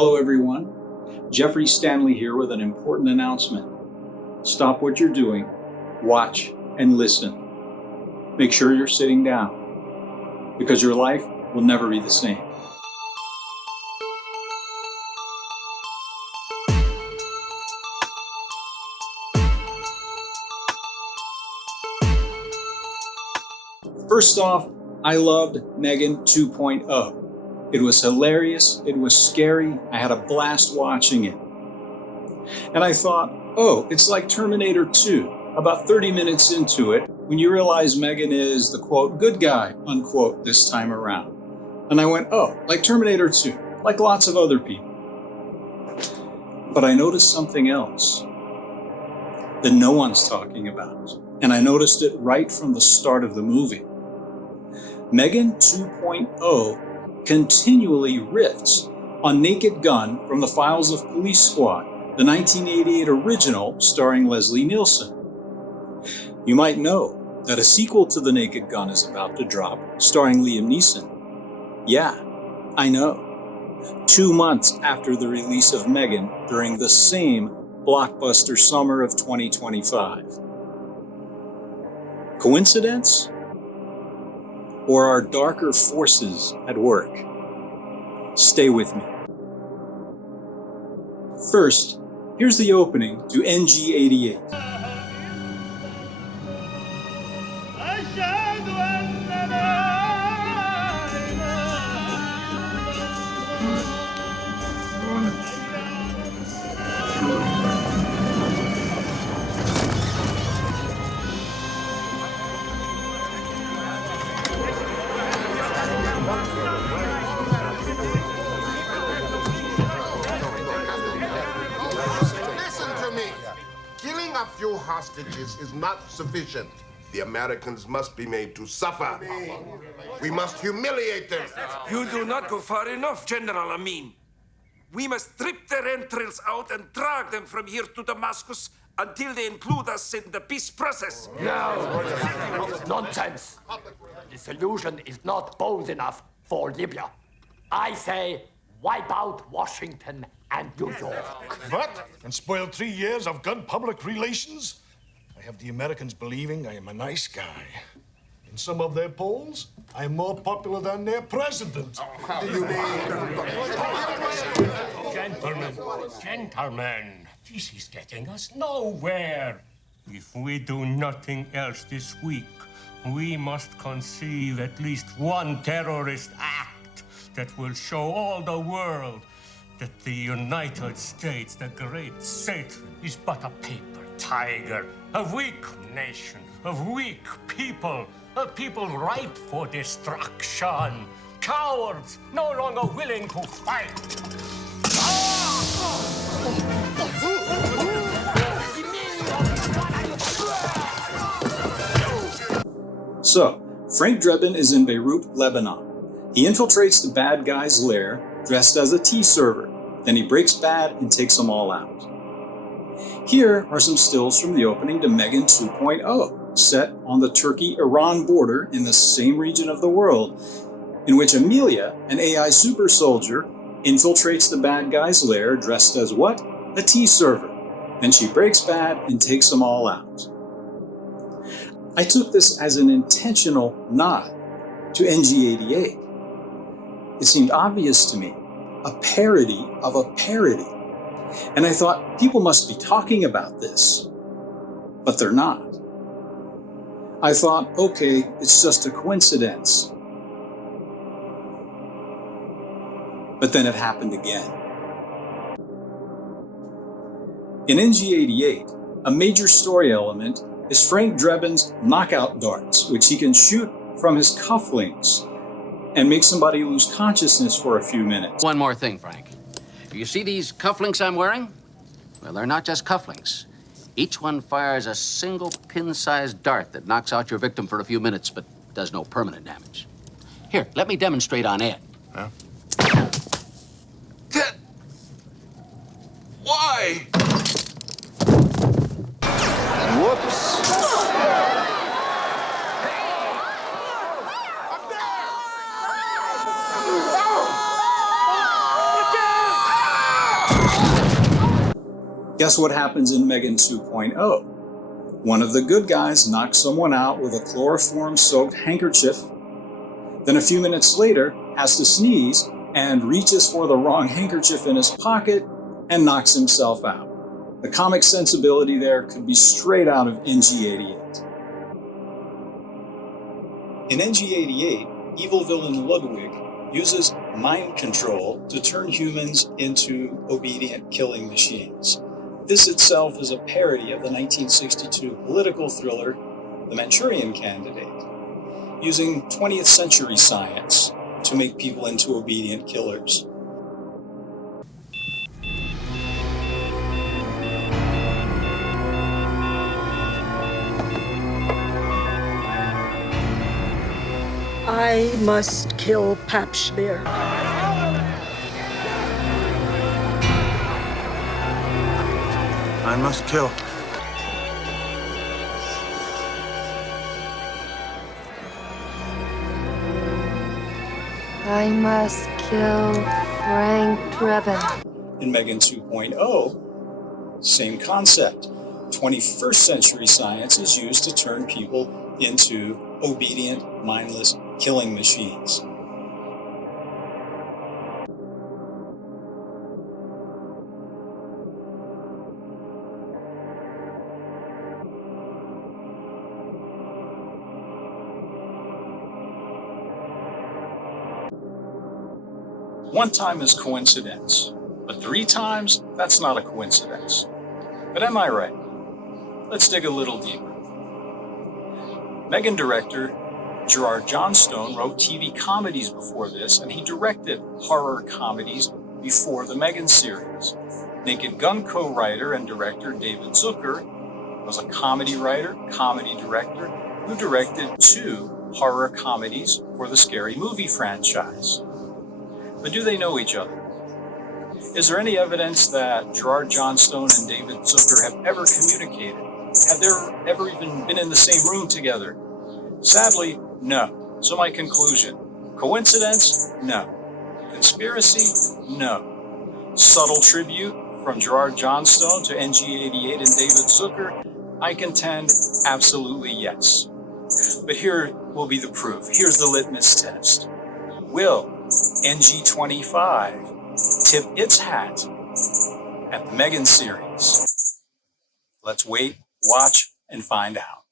Hello, everyone. Jeffrey Stanley here with an important announcement. Stop what you're doing, watch, and listen. Make sure you're sitting down, because your life will never be the same. First off, I loved M3GAN 2.0. It was hilarious, it was scary, I had a blast watching it. And I thought, oh, it's like Terminator 2. About 30 minutes into it, when you realize M3GAN is the quote, good guy, unquote, this time around. And I went, oh, like Terminator 2, like lots of other people. But I noticed something else that no one's talking about. And I noticed it right from the start of the movie. M3GAN 2.0 continually riffs on Naked Gun from the Files of Police Squad, the 1988 original starring Leslie Nielsen. You might know that a sequel to The Naked Gun is about to drop, starring Liam Neeson. Yeah, I know. 2 months after the release of M3GAN during the same blockbuster summer of 2025. Coincidence? Or are darker forces at work? Stay with me. First, here's the opening to NG88. Killing a few hostages is not sufficient. The Americans must be made to suffer. We must humiliate them. You do not go far enough, General Amin. We must strip their entrails out and drag them from here to Damascus until they include us in the peace process. No, nonsense. The solution is not bold enough for Libya. I say wipe out Washington and New York. What? And spoil 3 years of good public relations? I have the Americans believing I am a nice guy. In some of their polls, I am more popular than their president. Gentlemen, this is getting us nowhere. If we do nothing else this week, we must conceive at least one terrorist act that will show all the world that the United States, the great Satan, is but a paper tiger, a weak nation, of weak people, a people ripe for destruction, cowards no longer willing to fight. So, Frank Drebin is in Beirut, Lebanon. He infiltrates the bad guy's lair dressed as a tea server. Then he breaks bad and takes them all out. Here are some stills from the opening to M3GAN 2.0, set on the Turkey-Iran border in the same region of the world, in which Amelia, an AI super soldier, infiltrates the bad guy's lair dressed as what? A tea server. Then she breaks bad and takes them all out. I took this as an intentional nod to NG88. It seemed obvious to me, a parody of a parody. And I thought, people must be talking about this. But they're not. I thought, okay, it's just a coincidence. But then it happened again. In NG88, a major story element is Frank Drebin's knockout darts, which he can shoot from his cufflinks and make somebody lose consciousness for a few minutes. One more thing, Frank. You see these cufflinks I'm wearing? Well, they're not just cufflinks. Each one fires a single pin-sized dart that knocks out your victim for a few minutes, but does no permanent damage. Here, let me demonstrate on Ed. Huh? Why? Whoops. Guess what happens in M3GAN 2.0? One of the good guys knocks someone out with a chloroform-soaked handkerchief, then a few minutes later has to sneeze and reaches for the wrong handkerchief in his pocket and knocks himself out. The comic sensibility there could be straight out of NG-88. In NG-88, evil villain Ludwig uses mind control to turn humans into obedient killing machines. This itself is a parody of the 1962 political thriller, The Manchurian Candidate, using 20th century science to make people into obedient killers. I must kill Papschmeer. I must kill. I must kill Frank Drebin. In M3GAN 2.0, same concept. 21st century science is used to turn people into obedient, mindless killing machines. One time is coincidence, but 3 times, that's not a coincidence. But am I right? Let's dig a little deeper. M3GAN director Gerard Johnstone wrote TV comedies before this, and he directed horror comedies before the M3GAN series. Naked Gun co-writer and director David Zucker was a comedy writer, comedy director, who directed 2 horror comedies for the Scary Movie franchise. But do they know each other? Is there any evidence that Gerard Johnstone and David Zucker have ever communicated? Have they ever even been in the same room together? Sadly, no. So my conclusion, coincidence? No. Conspiracy? No. Subtle tribute from Gerard Johnstone to NG-88 and David Zucker? I contend absolutely yes. But here will be the proof. Here's the litmus test. Will NG-25 tip its hat at the M3GAN series? Let's wait, watch, and find out.